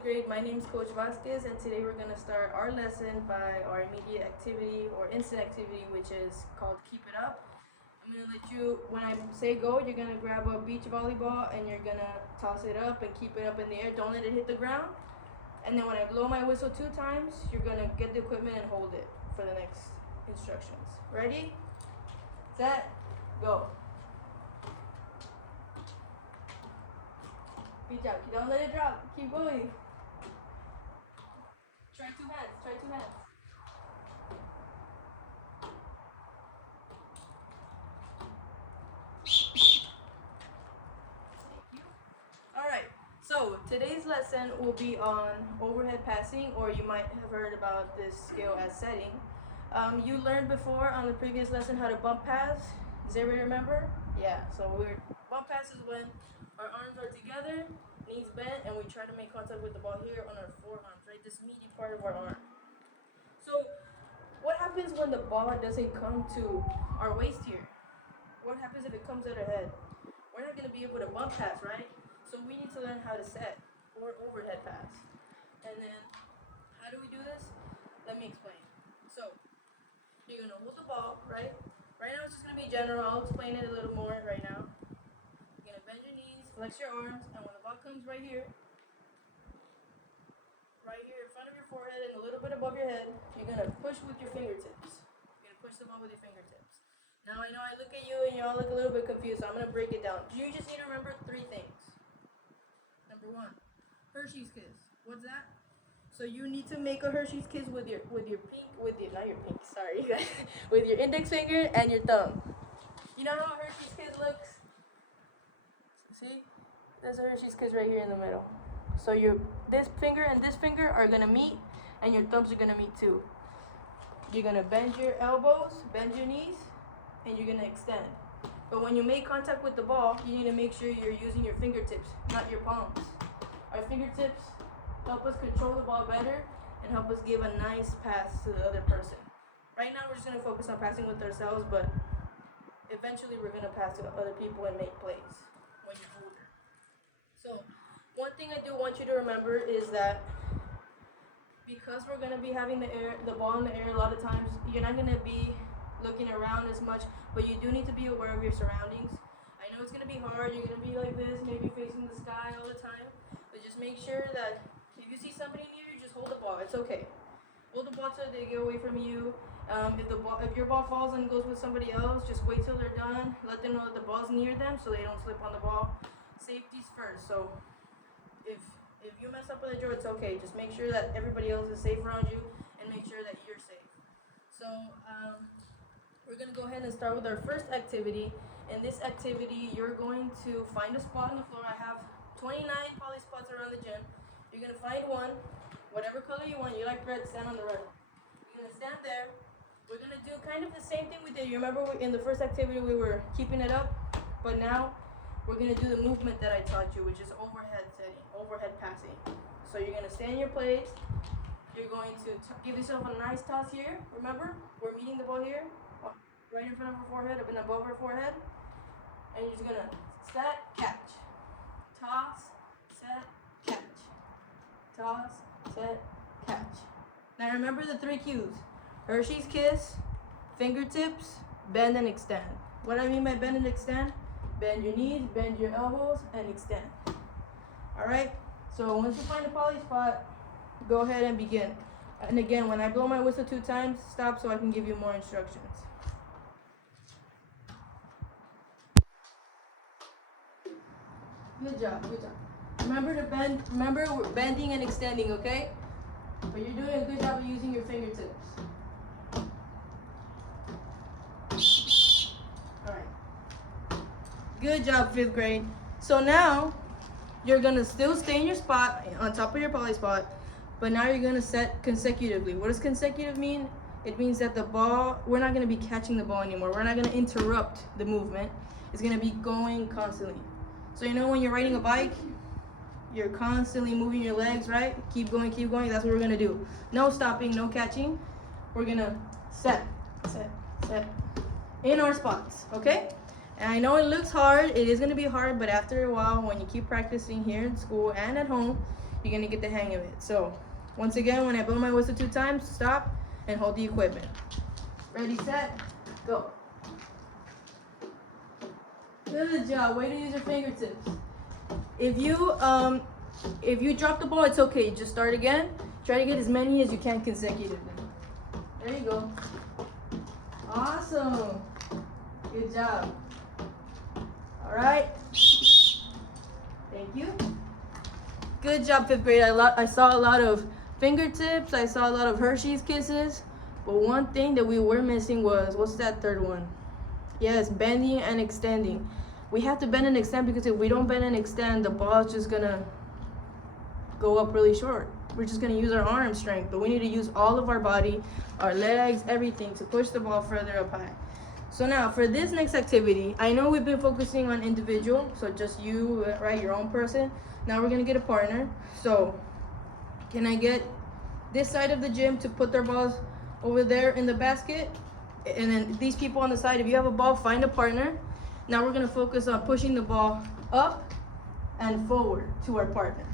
fifth grade. My name is Coach Vasquez, and today we're going to start our lesson by our immediate activity or instant activity, which is called Keep It Up. I'm going to let you, when I say go, you're going to grab a beach volleyball and you're going to toss it up and keep it up in the air. Don't let it hit the ground. And then when I blow my whistle 2 times, you're going to get the equipment and hold it for the next instructions. Ready? Set, go. Good job. Don't let it drop. Keep going. Try 2 hands. Try 2 hands. Thank you. Alright, so today's lesson will be on overhead passing, or you might have heard about this skill as setting. You learned before on the previous lesson how to bump pass. Does everybody remember? Yeah, so bump pass is when our arms are together, knees bent, and we try to make contact with the ball here on our forearms, right? This meaty part of our arm. So what happens when the ball doesn't come to our waist here? What happens if it comes at our head? We're not going to be able to bump pass, right? So we need to learn how to set or overhead pass. And then, how do we do this? Let me explain. So, you're going to hold the ball, right? Right now it's just going to be general. I'll explain it a little more right now. You're going to bend your knees, flex your arms, and when the ball comes right here in front of your forehead and a little bit above your head, you're going to push with your fingertips. You're going to push the ball with your fingertips. Now I know I look at you and you all look a little bit confused, so I'm going to break it down. You just need to remember 3 things. Number 1, Hershey's Kiss. What's that? So you need to make a Hershey's Kiss with your with your index finger and your thumb. You know how a Hershey's Kiss looks? See? There's a Hershey's Kiss right here in the middle. So this finger and this finger are gonna meet, and your thumbs are gonna meet too. You're gonna bend your elbows, bend your knees, and you're gonna extend. But when you make contact with the ball, you need to make sure you're using your fingertips, not your palms. Our fingertips help us control the ball better and help us give a nice pass to the other person. Right now we're just gonna focus on passing with ourselves, but eventually we're gonna pass to other people and make plays when you're older. So one thing I do want you to remember is that because we're gonna be having the ball in the air a lot of times, you're not gonna be looking around as much, but you do need to be aware of your surroundings. I know it's going to be hard, you're going to be like this, maybe facing the sky all the time, but just make sure that if you see somebody near you, just hold the ball. It's okay. Hold the ball till they get away from you. If your ball falls and goes with somebody else, just wait till they're done. Let them know that the ball's near them so they don't slip on the ball. Safety's first, so if you mess up with a draw, it's okay. Just make sure that everybody else is safe around you and make sure that you're safe. So, we're going to go ahead and start with our first activity. In this activity, you're going to find a spot on the floor. I have 29 poly spots around the gym. You're going to find one, whatever color you want. You like red, stand on the red. You're going to stand there. We're going to do kind of the same thing we did. You remember in the first activity we were keeping it up? But now we're going to do the movement that I taught you, which is overhead setting, overhead passing. So you're going to stay in your place. You're going to give yourself a nice toss here. Remember, we're meeting the ball here. Right in front of her forehead, up and above her forehead. And you're just gonna set, catch. Toss, set, catch. Toss, set, catch. Now remember the 3 cues. Hershey's Kiss, fingertips, bend and extend. What do I mean by bend and extend? Bend your knees, bend your elbows, and extend. Alright? So once you find the poly spot, go ahead and begin. And again, when I blow my whistle 2 times, stop so I can give you more instructions. Good job, good job. Remember to bend, we're bending and extending, okay? But you're doing a good job of using your fingertips. Alright. Good job, 5th grade. So now, you're gonna still stay in your spot, on top of your poly spot, but now you're gonna set consecutively. What does consecutive mean? It means that the ball, we're not gonna be catching the ball anymore. We're not gonna interrupt the movement. It's gonna be going constantly. So you know when you're riding a bike, you're constantly moving your legs, right? Keep going, that's what we're gonna do. No stopping, no catching. We're gonna set, in our spots, okay? And I know it looks hard, it is gonna be hard, but after a while, when you keep practicing here in school and at home, you're gonna get the hang of it. So once again, when I blow my whistle 2 times, stop and hold the equipment. Ready, set, go. Good job. Way to use your fingertips. If you drop the ball, it's okay. Just start again. Try to get as many as you can consecutively. There you go. Awesome. Good job. All right. Thank you. Good job, 5th grade. I saw a lot of fingertips. I saw a lot of Hershey's Kisses. But one thing that we were missing was, what's that third one? Yes, bending and extending. We have to bend and extend, because if we don't bend and extend, the ball is just gonna go up really short. We're just gonna use our arm strength, but we need to use all of our body, our legs, everything to push the ball further up high. So now for this next activity, I know we've been focusing on individual, so just you, right, your own person. Now we're gonna get a partner. So can I get this side of the gym to put their balls over there in the basket? And then these people on the side, if you have a ball, find a partner. Now we're gonna focus on pushing the ball up and forward to our partner.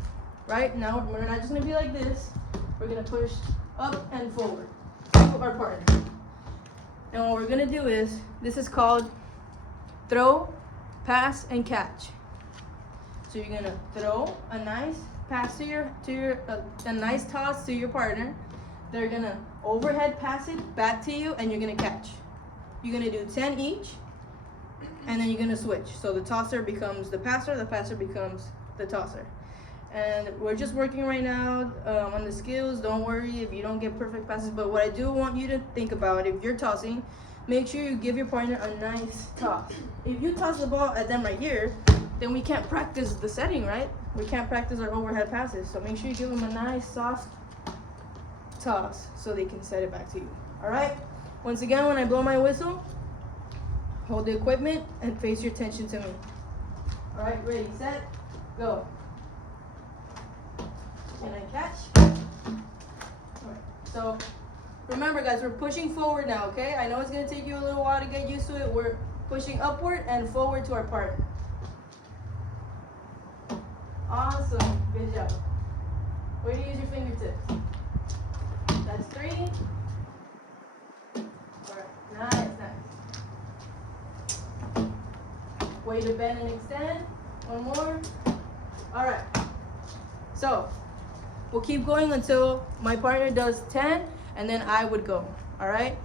Right? Now we're not just gonna be like this. We're gonna push up and forward to our partner. And what we're gonna do is, this is called throw, pass, and catch. So you're gonna throw a nice pass a nice toss to your partner. They're gonna overhead pass it back to you, and you're gonna catch. You're gonna do 10 each, and then you're gonna switch. So the tosser becomes the passer becomes the tosser. And we're just working right now on the skills. Don't worry if you don't get perfect passes, but what I do want you to think about, if you're tossing, make sure you give your partner a nice toss. If you toss the ball at them right here, then we can't practice the setting, right? We can't practice our overhead passes. So make sure you give them a nice soft toss so they can set it back to you. All right? Once again, when I blow my whistle, hold the equipment and face your attention to me. All right, ready, set, go. Can I catch? All right. So remember, guys, we're pushing forward now, okay? I know it's gonna take you a little while to get used to it. We're pushing upward and forward to our partner. Awesome, good job. Way to use your fingertips. That's 3. All right, nice. Way to bend and extend. One more. All right. So we'll keep going until my partner does 10, and then I would go. All right?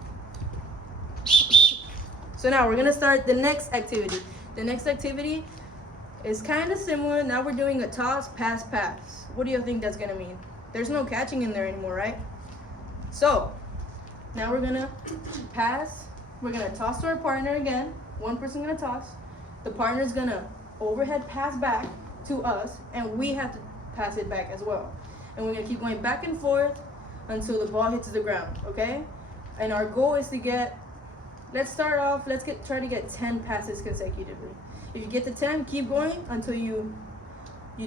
So now we're gonna start the next activity. The next activity is kind of similar. Now we're doing a toss, pass, pass. What do you think that's gonna mean? There's no catching in there anymore, right? So now we're gonna pass. We're gonna toss to our partner again. One person gonna toss. The partner's gonna overhead pass back to us, and we have to pass it back as well. And we're gonna keep going back and forth until the ball hits the ground, okay? And our goal is to get, try to get 10 passes consecutively. If you get to 10, keep going until you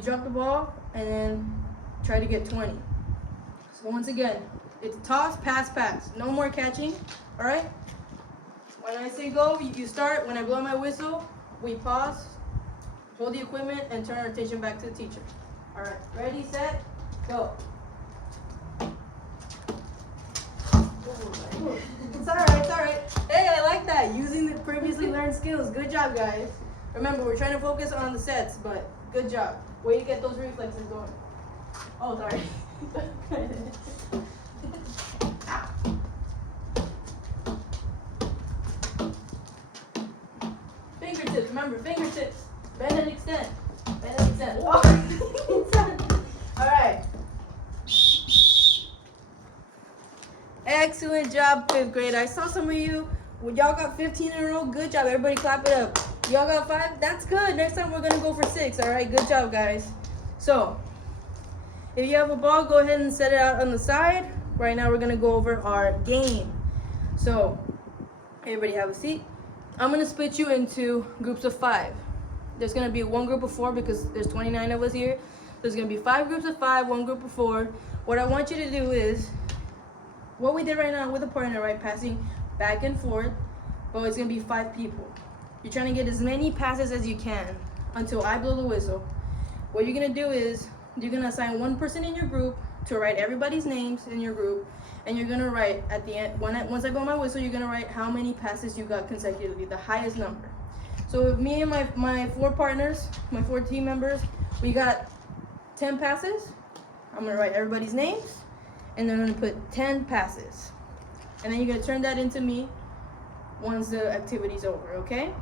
drop the ball, and then try to get 20. So once again, it's toss, pass, pass. No more catching, all right? When I say go, you start. When I blow my whistle, we pause, hold the equipment, and turn our attention back to the teacher. All right, ready, set, go. It's all right. Hey, I like that. Using the previously learned skills. Good job, guys. Remember, we're trying to focus on the sets, but good job. Way to get those reflexes going. Oh, sorry. Fingertips, remember, fingertips. Bend and extend. Bend and extend. All right. Excellent job, 5th grade. I saw some of you. Well, y'all got 15 in a row. Good job. Everybody clap it up. Y'all got 5? That's good. Next time we're going to go for 6. All right. Good job, guys. So, if you have a ball, go ahead and set it out on the side. Right now, we're going to go over our game. So, everybody have a seat. I'm going to split you into groups of 5. There's going to be one group of 4 because there's 29 of us here. There's going to be 5 groups of 5, one group of 4. What I want you to do is what we did right now with a partner, right? Passing back and forth, but it's going to be 5 people. You're trying to get as many passes as you can until I blow the whistle. What you're going to do is you're gonna assign one person in your group to write everybody's names in your group, and you're gonna write at the end, once I blow my whistle, you're gonna write how many passes you got consecutively, the highest number. So with me and my 4 partners, my 4 team members, we got 10 passes. I'm gonna write everybody's names, and then I'm gonna put 10 passes. And then you're gonna turn that into me once the activity's over, okay?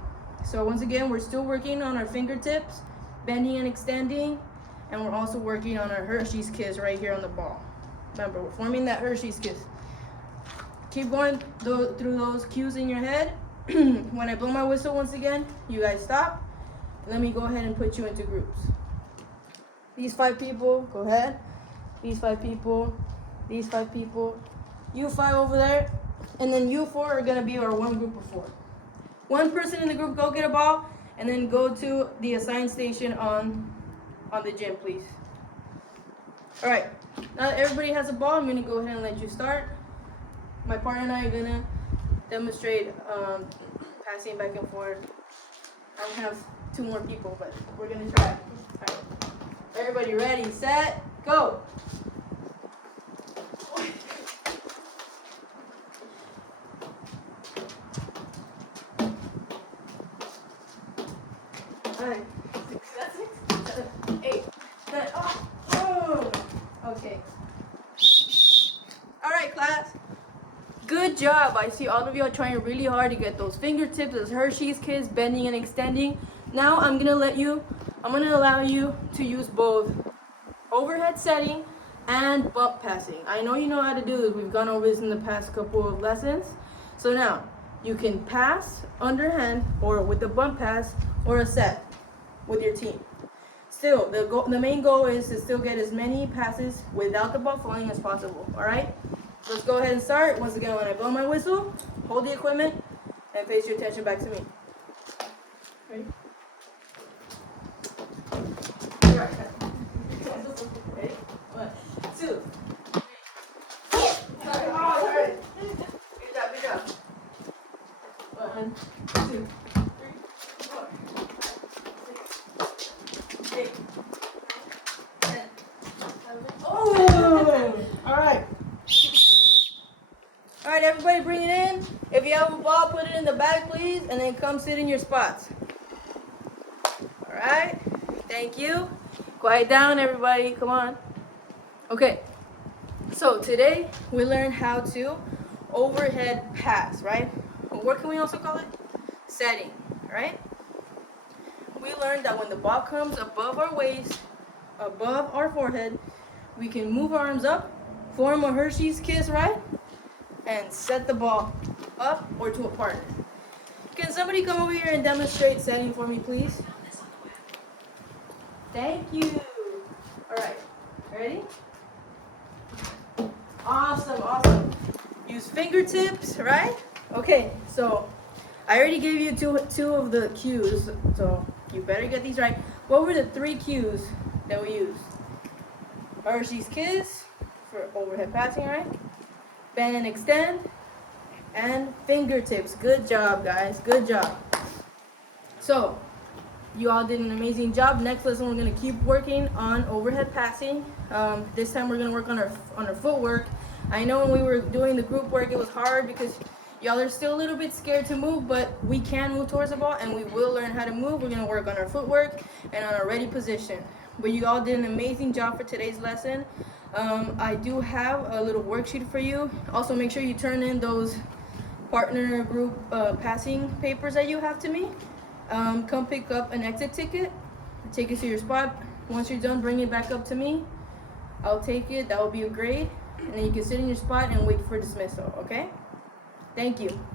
So once again, we're still working on our fingertips, bending and extending, and we're also working on our Hershey's kiss right here on the ball. Remember, we're forming that Hershey's kiss. Keep going through those cues in your head. When I blow my whistle once again, you guys stop. Let me go ahead and put you into groups. These 5 people, go ahead. These 5 people, these 5 people, you 5 over there, and then you 4 are gonna be our one group of 4. One person in the group go get a ball, and then go to the assigned station on the gym, please. All right, now that everybody has a ball, I'm gonna go ahead and let you start. My partner and I are gonna demonstrate passing back and forth. I don't have 2 more people, but we're gonna try. All right. Everybody ready, set, go. Nine, 6, 7, 8, 9. Oh. Okay. All right, class. Good job. I see all of you are trying really hard to get those fingertips, those Hershey's kiss, bending and extending. Now I'm gonna allow you to use both overhead setting and bump passing. I know you know how to do this. We've gone over this in the past couple of lessons. So now you can pass underhand or with the bump pass or a set with your team. Still, the main goal is to still get as many passes without the ball falling as possible. All right? So let's go ahead and start. Once again, when I blow my whistle, hold the equipment and face your attention back to me. Ready? All right. Ready? 1, 2, 3. All right. Good job. 1, 2, 3, 4, 6, 8, 10, 11. Oh! All right. All right, everybody bring it in. If you have a ball, put it in the bag, please, and then come sit in your spots. All right. Thank you. Quiet down, everybody. Come on. Okay. So today we learned how to overhead pass, right? What can we also call it? Setting, right? We learned that when the ball comes above our waist, above our forehead, we can move our arms up, form a Hershey's kiss, right? And set the ball up or to a partner. Can somebody come over here and demonstrate setting for me, please? Thank you. All right, ready? Awesome. Use fingertips, right? Okay, so I already gave you two of the cues, so you better get these right. What were the 3 cues that we used? Hershey's kiss for overhead passing, right? Bend and extend, and fingertips. Good job, guys. Good job. So, you all did an amazing job. Next lesson, we're going to keep working on overhead passing. This time, we're going to work on our footwork. I know when we were doing the group work, it was hard because y'all are still a little bit scared to move, but we can move towards the ball, and we will learn how to move. We're going to work on our footwork and on our ready position. But you all did an amazing job for today's lesson. I do have a little worksheet for you. Also, make sure you turn in those partner group passing papers that you have to me. Come pick up an exit ticket. Take it to your spot. Once you're done, bring it back up to me. I'll take it. That will be great. And then you can sit in your spot and wait for dismissal, okay? Thank you.